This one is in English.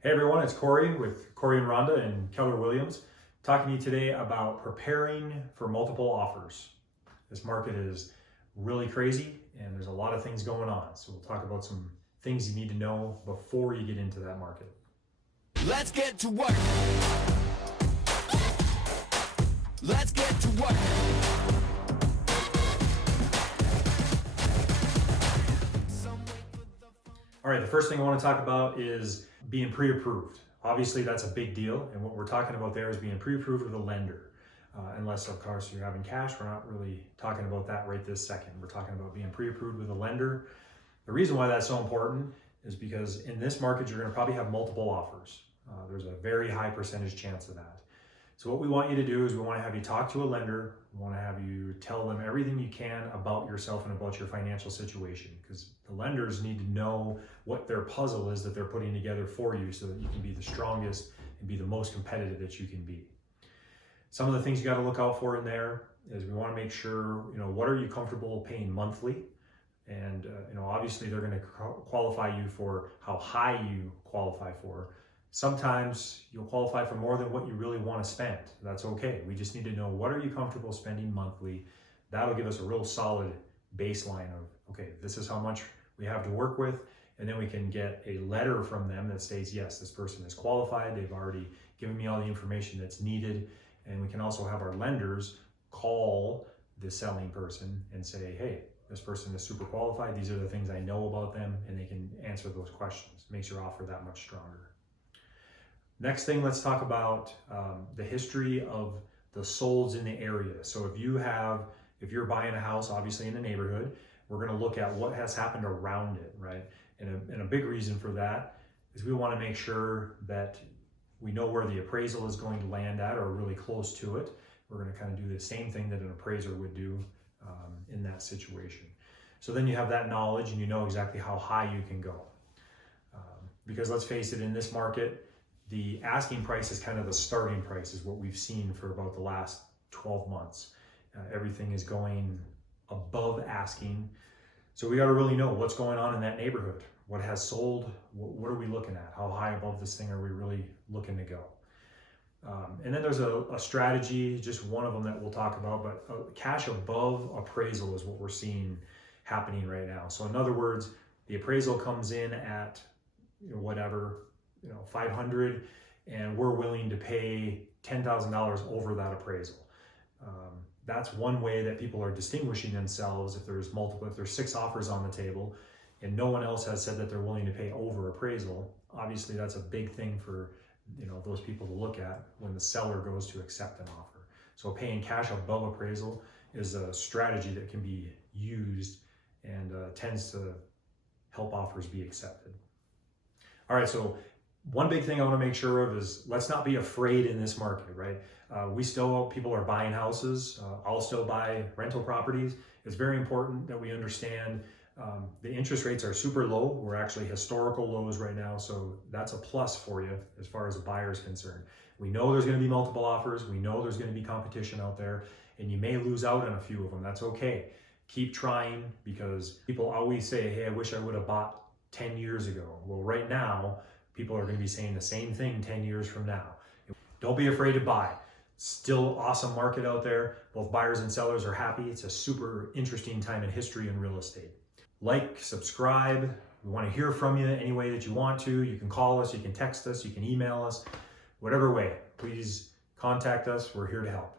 Hey everyone, it's Cory with Cory and Rhonda and Keller Williams, talking to you today about preparing for multiple offers. This market is really crazy and there's a lot of things going on. So we'll talk about some things you need to know before you get into that market. Let's get to work. Let's get to work. All right, the first thing I want to talk about is being pre-approved. Obviously, that's a big deal, and what we're talking about there is being pre-approved with a lender. Unless, of course, you're having cash, we're not really talking about that right this second. We're talking about being pre-approved with a lender. The reason why that's so important is because in this market, you're going to probably have multiple offers. There's a very high percentage chance of that. So what we want you to do is we want to have you talk to a lender. We want to have you tell them everything you can about yourself and about your financial situation, because the lenders need to know what their puzzle is that they're putting together for you so that you can be the strongest and be the most competitive that you can be. Some of the things you got to look out for in there is we want to make sure, what are you comfortable paying monthly? And, obviously they're going to qualify you for how high you qualify for. Sometimes you'll qualify for more than what you really want to spend. That's okay. We just need to know, what are you comfortable spending monthly? That'll give us a real solid baseline of, okay, this is how much we have to work with. And then we can get a letter from them that states, yes, this person is qualified. They've already given me all the information that's needed. And we can also have our lenders call the selling person and say, hey, this person is super qualified. These are the things I know about them. And they can answer those questions. Makes your offer that much stronger. Next thing, let's talk about the history of the solds in the area. So if you're buying a house, obviously in the neighborhood, we're going to look at what has happened around it, right? And a big reason for that is we want to make sure that we know where the appraisal is going to land at, or really close to it. We're going to kind of do the same thing that an appraiser would do in that situation. So then you have that knowledge and you know exactly how high you can go. Because let's face it, in this market, the asking price is kind of the starting price, is what we've seen for about the last 12 months. Everything is going above asking. So we got to really know what's going on in that neighborhood. What has sold? What are we looking at? How high above this thing are we really looking to go? And then there's a strategy, just one of them that we'll talk about, but cash above appraisal is what we're seeing happening right now. So in other words, the appraisal comes in at whatever, 500, and we're willing to pay $10,000 over that appraisal. That's one way that people are distinguishing themselves. If there's 6 offers on the table and no one else has said that they're willing to pay over appraisal, obviously that's a big thing for those people to look at when the seller goes to accept an offer. So paying cash above appraisal is a strategy that can be used and tends to help offers be accepted. All right, so one big thing I want to make sure of is, let's not be afraid in this market, right? People are buying houses. I'll still buy rental properties. It's very important that we understand the interest rates are super low. We're actually historical lows right now. So that's a plus for you as far as a buyer is concerned. We know there's going to be multiple offers. We know there's going to be competition out there, and you may lose out on a few of them. That's okay. Keep trying, because people always say, hey, I wish I would have bought 10 years ago. Well, right now, people are going to be saying the same thing 10 years from now. Don't be afraid to buy. Still awesome market out there. Both buyers and sellers are happy. It's a super interesting time in history in real estate. Like, subscribe. We want to hear from you any way that you want to. You can call us, you can text us, you can email us, whatever way. Please contact us. We're here to help.